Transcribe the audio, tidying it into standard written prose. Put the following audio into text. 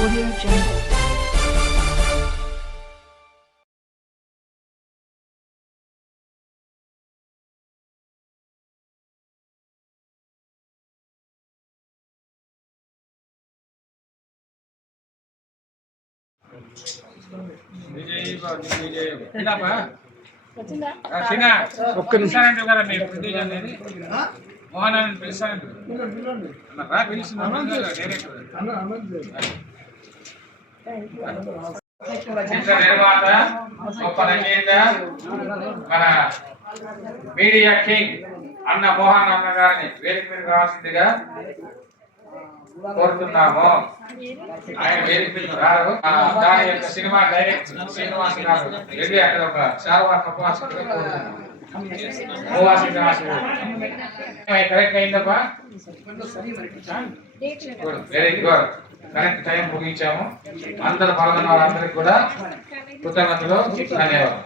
Audio Jungle. ఒక్క నిమిషం కదా మీరు ప్రొడ్యూసర్ అనేది మోహన్ అని పిలుస్తాను నిర్మాత గొప్ప రచయిత మన మీడియా కింగ్ అన్న మోహన్ అన్న గారిని వేదిక మీద రావాల్సిందిగా కోరుతున్నాము. ఆయన వేదిక మీద రారు. దాని యొక్క సినిమా డైరెక్టర్ శ్రీనివాస్ గారు రెడీ అక్కడ ఒక శారవా కరెక్ట్ అయిందప్పా. Very good. కరెక్ట్ టైం ముగించాము. అందరు పాల్గొన్న వాళ్ళందరికీ కూడా కృతజ్ఞతలు, ధన్యవాదాలు.